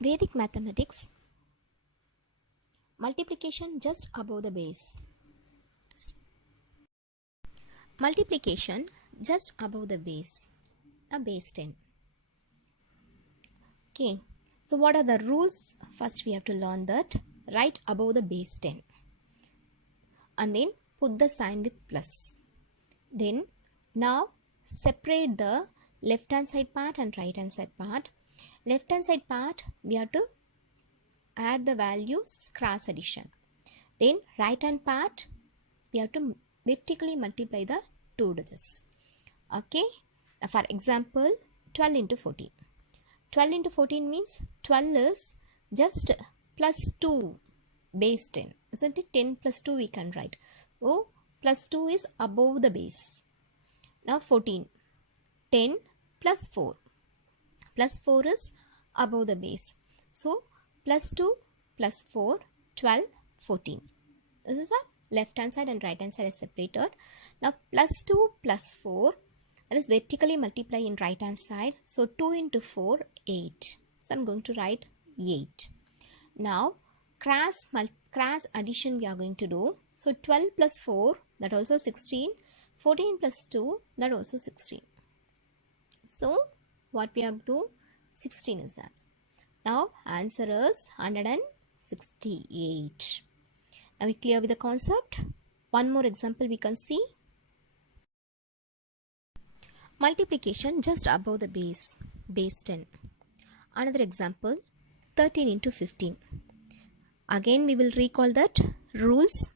Vedic mathematics, multiplication just above the base. Multiplication just above the base, a base 10. Okay, so what are the rules? First we have to learn that right above the base 10 and then put the sign with plus. Then now separate the left hand side part and right hand side part. Left hand side part we have to add the values cross addition. Then right hand part we have to vertically multiply the two digits. Okay, now for example 12 into 14. 12 into 14 means 12 is just plus 2 base 10, isn't it? 10 plus 2 we can write. So plus 2 is above the base. Now 14, 10 plus 4. Plus 4 is above the base. So plus 2 plus 4, 12, 14. This is a left hand side and right hand side is separated. Now plus 2 plus 4, that is vertically multiply in right hand side. So 2 into 4, 8. So I'm going to write 8. Now cross addition we are going to do. So 12 plus 4, that also 16. 14 plus 2, that also 16. So what we have to do? 16 is that. Now answer is 168. Now we clear with the concept. One more example we can see. Multiplication just above the base 10. Another example, 13 into 15. Again we will recall that rules.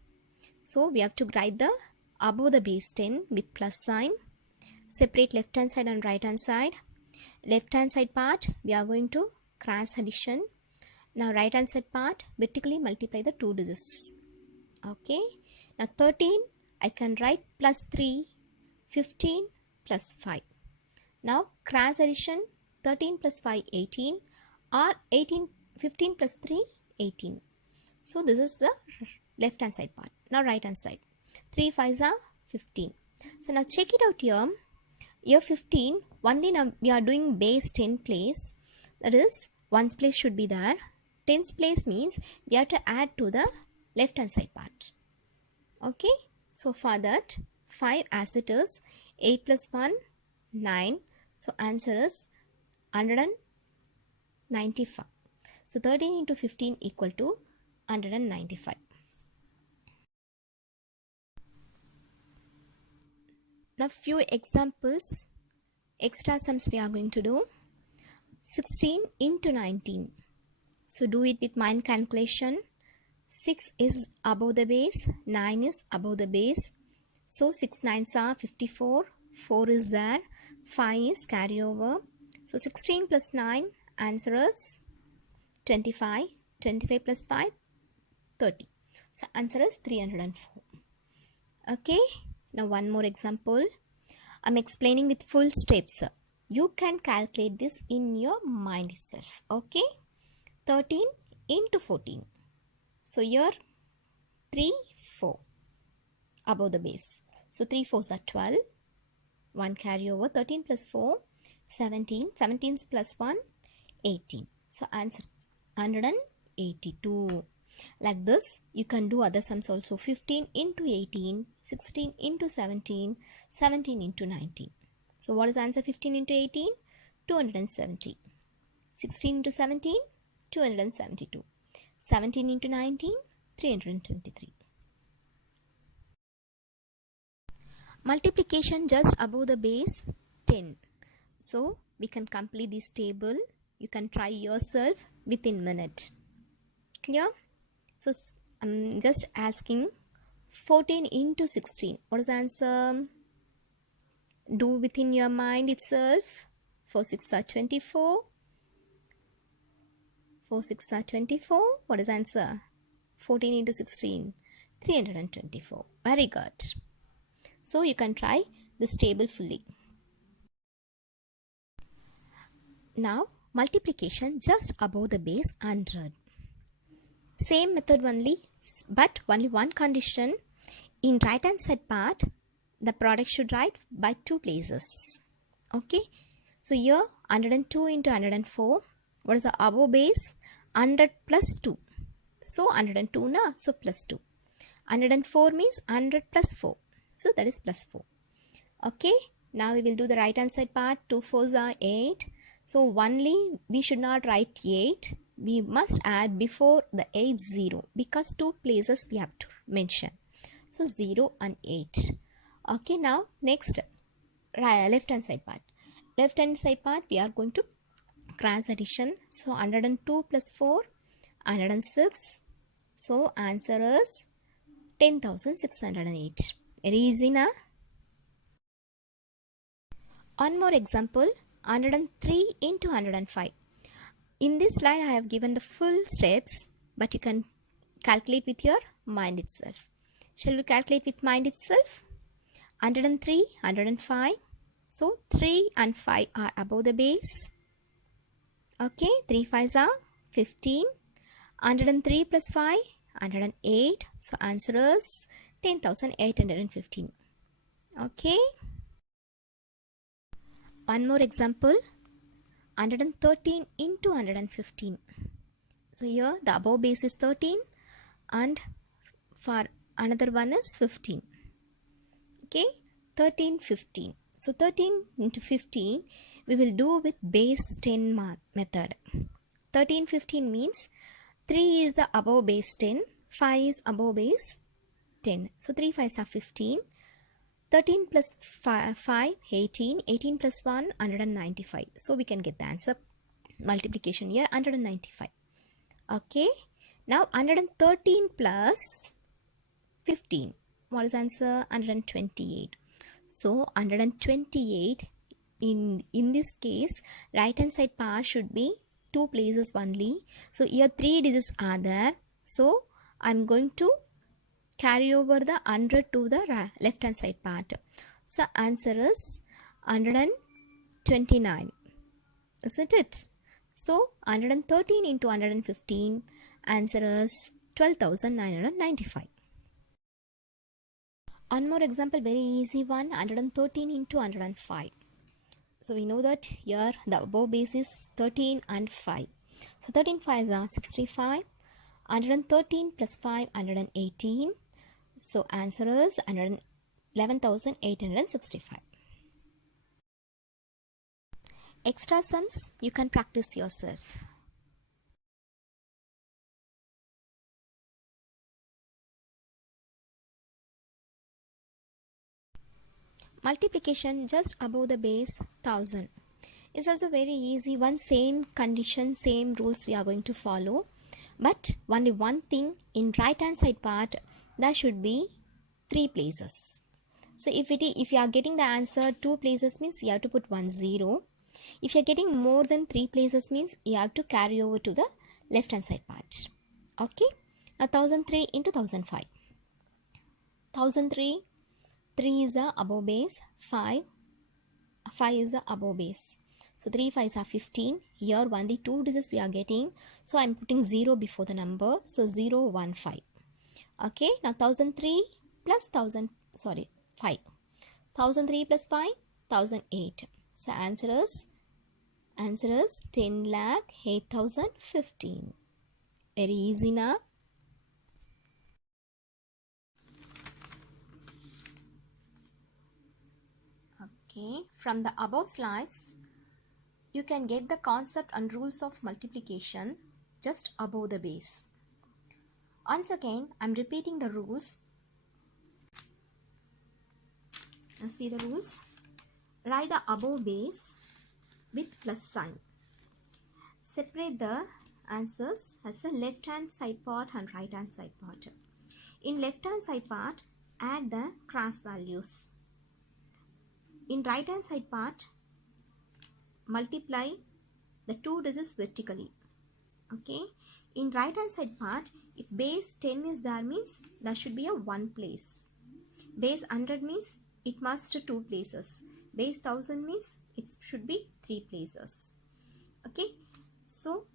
So we have to write the above the base 10 with plus sign. Separate left hand side and right hand side. Left hand side part we are going to cross addition. Now right hand side part vertically multiply the two digits. Okay. Now 13 I can write plus 3. 15 plus 5. Now cross addition, 13 plus 5 18 or 15 plus 3 18. So this is the left hand side part. Now right hand side, 3 5s are 15. So now check it out here. Here 15 only now we are doing base 10 place, that is 1's place should be there. 10's place means we have to add to the left hand side part. Okay, so for that 5 as it is, 8 plus 1, 9. So answer is 195. So 13 into 15 equal to 195. Now few examples, extra sums we are going to do. 16 into 19. So do it with mind calculation. 6 is above the base, 9 is above the base. So 6 9s are 54, 4 is there, 5 is carry over. So 16 plus 9, answer is 25, 25 plus 5, 30. So answer is 304. Okay, now one more example. I'm explaining with full steps. You can calculate this in your mind itself. Okay, 13 into 14. So here 3, 4 above the base. So 3 4s are 12. 1 carry over. 13 plus 4, 17. 17 plus 1, 18. So answer is 182. Like this, you can do other sums also. 15 into 18, 16 into 17, 17 into 19. So what is answer 15 into 18? 270. 16 into 17, 272. 17 into 19, 323. Multiplication just above the base 10. So we can complete this table. You can try yourself within minute. Clear? So I'm just asking 14 into 16. What is the answer? Do within your mind itself. 4 6 are 24. 4 6 are 24. What is the answer? 14 into 16. 324. Very good. So you can try this table fully. Now multiplication just above the base 100. Same method only, but only one condition. In right hand side part, the product should write by two places. Okay. So here 102 into 104. What is the above base? 100 plus 2. So 102 na? So plus 2. 104 means 100 plus 4. So that is plus 4. Okay. Now we will do the right hand side part. 2 4s are 8. So only we should not write 8. We must add before the 8 0 because 2 places we have to mention. So 0 and 8. Okay. Now next left hand side part. Left hand side part we are going to cross addition. So 102 plus 4 106. So answer is 10,608. Very easy na? One more example, 103 into 105. In this slide I have given the full steps, but you can calculate with your mind itself. Shall we calculate with mind itself? 103, 105. So 3 and 5 are above the base. Okay, 3 5s are 15. 103 plus 5, 108. So answer is 10,815. Okay. One more example, 113 into 115. So here the above base is 13 and for another one is 15. Okay, 13, 15. So 13 into 15 we will do with base 10 method. 13, 15 means 3 is the above base 10, 5 is above base 10. So 3 5s are 15. 13 plus 5, 18. 18 plus 1, 195. So we can get the answer. Multiplication here, 195. Okay. Now 113 plus 15. What is answer? 128. So 128 in this case, right hand side part should be 2 places only. So here 3 digits are there. So I'm going to carry over the 100 to the left hand side part. So answer is 129. Isn't it? So 113 into 115, answer is 12,995. One more example, very easy one, 113 into 105. So we know that here the above base is 13 and 5. So 13 5s are 65. 113 plus 5, 118. So answer is 11,865. Extra sums you can practice yourself. Multiplication just above the base 1000 is also very easy. One same condition, same rules we are going to follow. But only one thing, in right hand side part there should be 3 places. So if you are getting the answer 2 places means you have to put 1 0. If you are getting more than 3 places means you have to carry over to the left hand side part. Okay. Now 1003 into 1005. 1003, 3 is the above base, 5 is the above base. So 3 5s are 15. Here only 2 digits we are getting. So I am putting 0 before the number. So 0 1 5. Okay. Now 1003 plus 5. 1003 plus 5, 1008. So answer is 10,08,015. Very easy na? Okay. From the above slides, you can get the concept and rules of multiplication just above the base. Once again, I am repeating the rules. Let's see the rules. Write the above base with plus sign. Separate the answers as a left hand side part and right hand side part. In left hand side part, add the cross values. In right hand side part, multiply the 2 digits vertically. Okay. In right hand side part, if base 10 is there means there should be a 1 place. Base 100 means it must 2 places. Base 1000 means it should be 3 places. Okay. So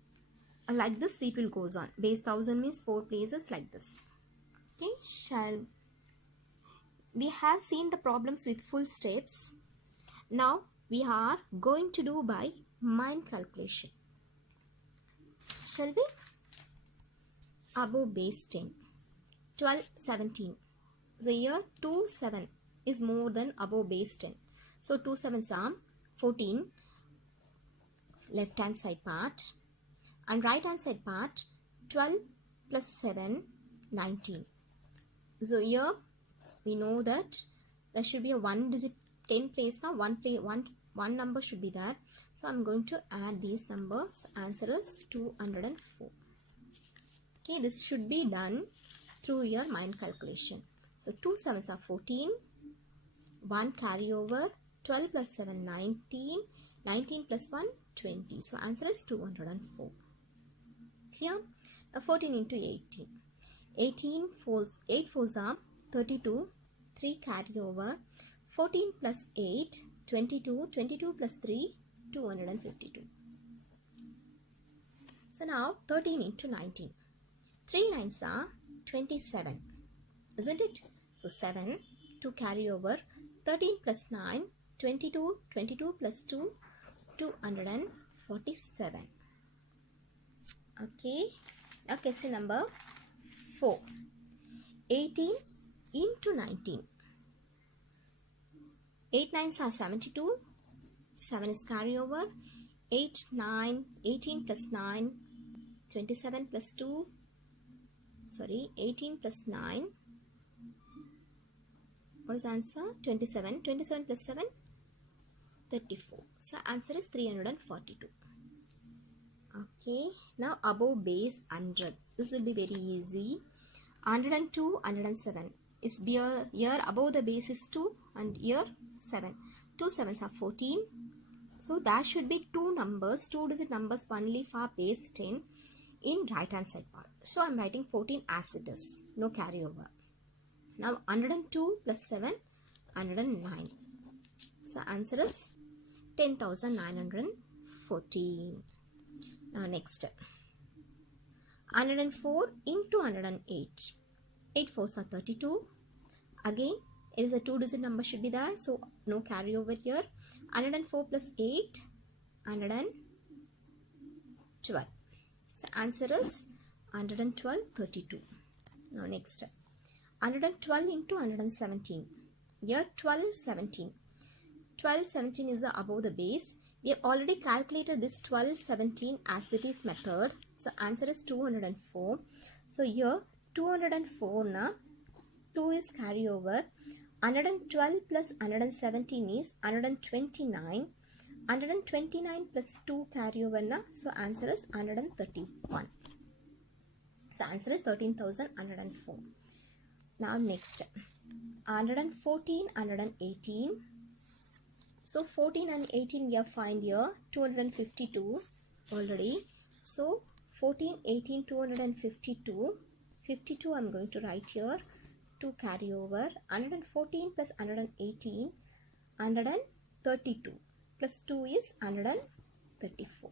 like this it will goes on. Base 1000 means 4 places, like this. Okay. We have seen the problems with full steps. Now we are going to do by mind calculation. Shall we? Above base 10. 12, 17. So here 2, 7 is more than above base 10. So 2 7s are 14, left hand side part, and right hand side part 12 plus 7, 19. So here we know that there should be a 1 digit 10 place now, one number should be there. So I'm going to add these numbers. Answer is 204. Okay, this should be done through your mind calculation. So 2 7s are 14, 1 carry over, 12 plus 7 19, 19 plus 1 20. So answer is 204. Clear? Now 14 into 18. 18 fours, 8 fours are 32, 3 carry over, 14 plus 8 22, 22 plus 3 252. So now 13 into 19. 3 9s are 27, isn't it? So 7, 2 carry over, 13 plus 9 22, 22 plus 2 247. Okay, now question number 4. 18 into 19. 8 9s are 72, 7 is carry over, 8 9, 18 plus 9, 27 plus 2, 18 plus 9, what is the answer? 27, 27 plus 7, 34. So answer is 342. Okay, now above base 100. This will be very easy. 102, 107 is here above the base is 2 and here 7. 2 7s are 14. So that should be 2 numbers, 2 digit numbers only for base 10 in right hand side part. So I'm writing 14 as it is, no carryover. Now 102 plus 7, 109. So answer is 10,914. Now next, 104 into 108. 8 fours are 32. Again, it is a 2 digit number should be there, so no carryover here. 104 plus 8, 112. So answer is 112, 32. Now next, 112 into 117. Here 12, 17. 12, 17 is above the base. We have already calculated this 12, 17 as it is method. So answer is 204. So here 204 na 2 is carry over. 112 plus 117 is 129. 129 plus 2 carry over na. So answer is 131. So answer is 13,104. Now next, 114, 118. So 14 and 18 we have find here 252 already. So 14, 18, 252. 52 I'm going to write here. 2 carry over. 114 plus 118, 132 plus 2 is 134.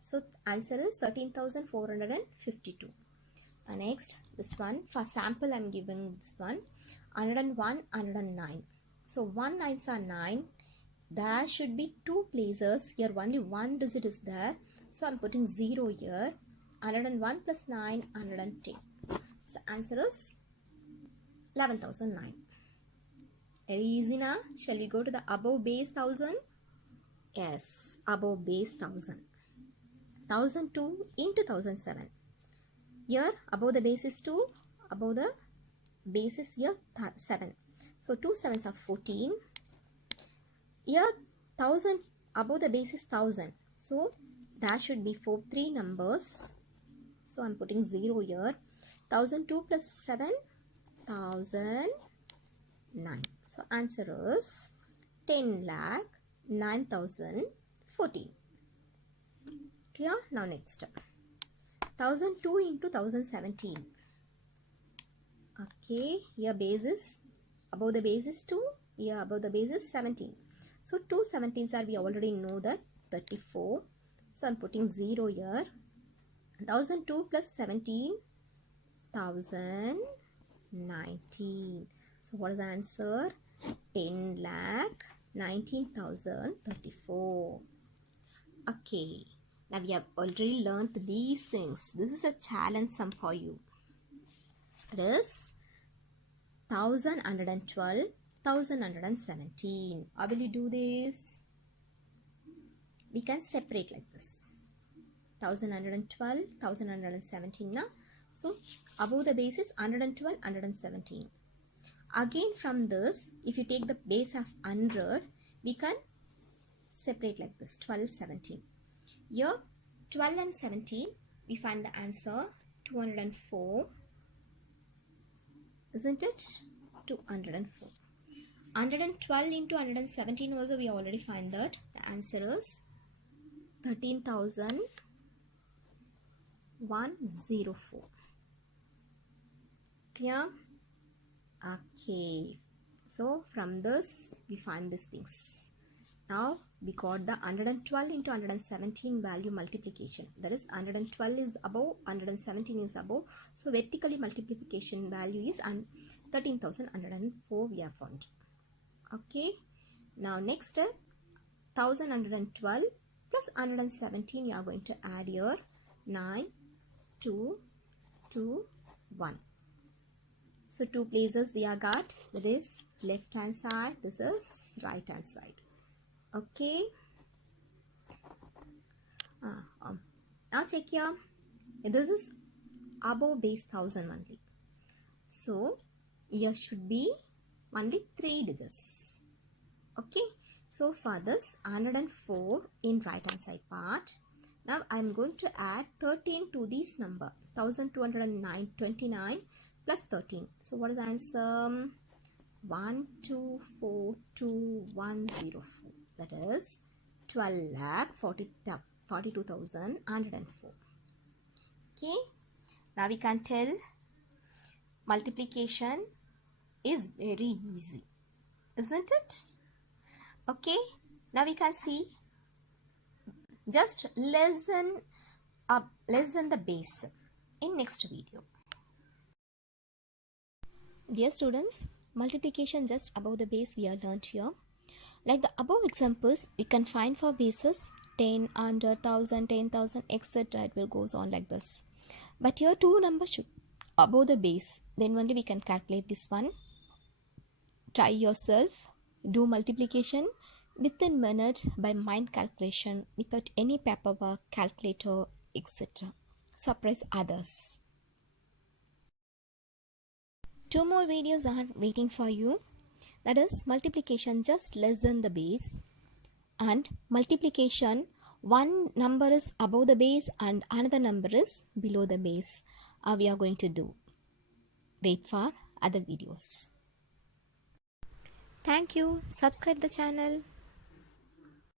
So answer is 13,452. Next, this one for sample I'm giving this one. 101, 109. So 1 9s are 9. There should be 2 places. Here only 1 digit is there. So I'm putting 0 here. 101 plus 9, 110. So answer is 11,009. Very easy now. Shall we go to the above base 1000? Yes, above base 1000. 1002 into 1007. Here above the base is 2. Above the base is here 7. So 2 7s are 14. Here 1000 above the base is 1000. So that should be 3 numbers. So I'm putting 0 here. 1002 plus 7, 1009. So answer is 10,09,014. Clear? Now next, 1002 into 1017. Okay, here base is above the base is 2. Here above the base is 17. So 2 17s are, we already know that 34. So I'm putting 0 here. 1002 plus 17, 1019. So what is the answer? 10,19,034. Okay. Now we have already learned these things. This is a challenge sum for you. It is 1112, 1117. How will you do this? We can separate like this. 1112, 1117. Now, so above the base is 112, 117. Again from this, if you take the base of 100, we can separate like this, 12, 17. Here 12 and 17, we find the answer 204, isn't it? 204. 112 into 117 also we already find that the answer is 13,104. Clear? Okay, so from this we find these things. Now we got the 112 into 117 value multiplication. That is 112 is above, 117 is above. So vertically multiplication value is 13,104 we have found. Okay. Now next step, 1112 plus 117 you are going to add here 9, 2, 2, 1. So two places we have got, that is left hand side, this is right hand side. Okay. Now check here. This is above base 1000 only. So here should be only 3 digits. Okay. So for this 104 in right hand side part. Now I am going to add 13 to this number 1229 plus 13. So what is the answer? 1242,104. That is 12,42,104. Okay. Now we can tell multiplication is very easy, isn't it? Okay. Now we can see just less than the base in next video. Dear students, multiplication just above the base we have learnt here. Like the above examples, we can find for bases 10, 100, 1000, 10,000, etc. It will goes on like this. But here two numbers should above the base. Then only we can calculate this one. Try yourself. Do multiplication within minutes by mind calculation without any paperwork, calculator, etc. Surprise others. 2 more videos are waiting for you. That is multiplication just less than the base, and multiplication one number is above the base and another number is below the base. We are going to do. Wait for other videos. Thank you. Subscribe the channel.